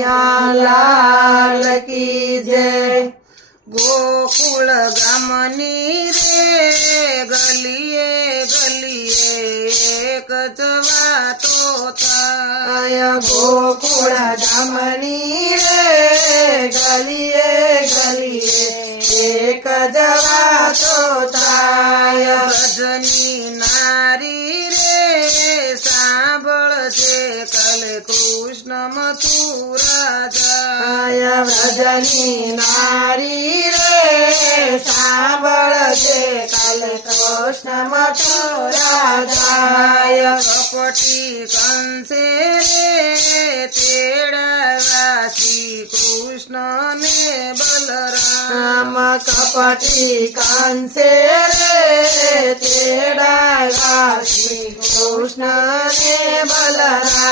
લાલ કી જય. ગોકુળ ગામની રે, ગલીએ ગલીએ એક જ વાતો થાય. ગોકુળ ગામની રે, ગલીએ ગલીએ એક જ વાતો થાય. રજની कृष्ण मथुराय व्रजनी नारी रे सांबळजे काल कृष्ण मथुराय कपटी कंसे तेडवासी कृष्ण ने बलराम. कपटी कंसे रे तेडवासी श्री कृष्ण ने बलराम.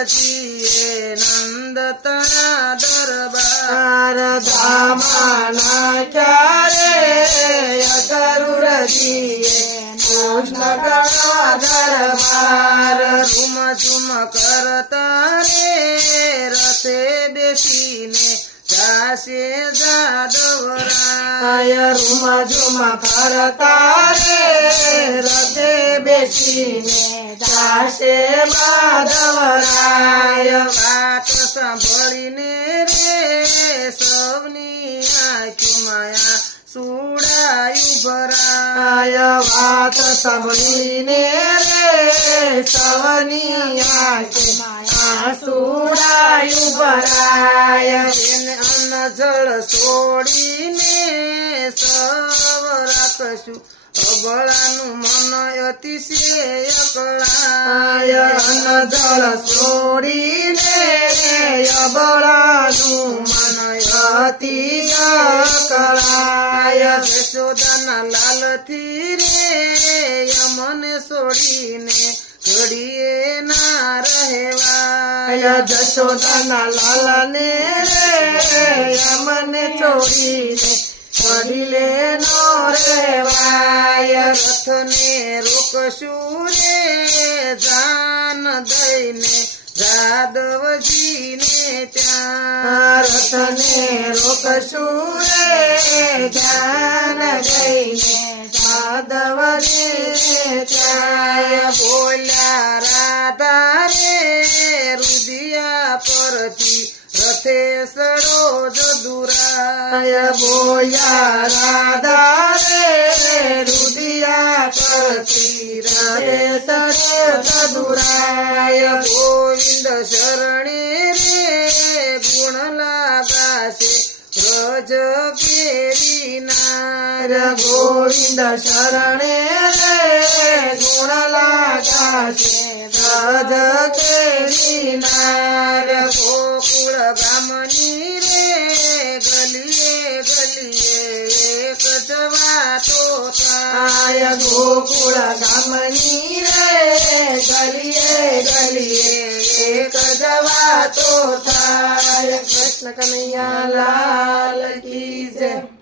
करतीये नंदतना दरबार. दामानाच्या रे करुरतीये कृष्णकणा दरबार. झुम झुम करता रे रसे देशीने जासे जाद રૂમ ઝુમ કરતા રે રથે બેસીને જાશે માધવરાય. વાત સાંભળીને રે સૌની આખી માયા સુડાયું ભરાય. વાત સાંભળીને રે સવની આંખે સુડાયું ભરાય. એને અન્ન જળ છોડીને સવ રાખશું અબળાનું મન અતિશય અકળાય. અન્ન જળ છોડીને અબળાનું મન અતિશય અકળાય. જશોદાના લાલથી રે યમને છોડીને ઘડીએ ના રહેવાય. જશોદાના લાલને રે યમને છોડીને ઘડીલે નો રેવાય, રથને રોકશું રે જાન દઈને, જાદવજીને ત્યાં. રથને રોકશું રે જાન દઈને, જાદવજીને ત્યાં. બોલ્યા રાધા રે રુદિયા પરથી सरोज दुराय बोया राधा रे रुदिया पती रे सरोज दुराय गोविंद शरणी रे गुण लाभासे ब्रज केरी नार गोविंद शरणे रे गुण लागासे ब्रज केरी नार ગામની રે ગલીએ ગલીએ એક જવાતો થાય કૃષ્ણ કનૈયા લાલ કી જય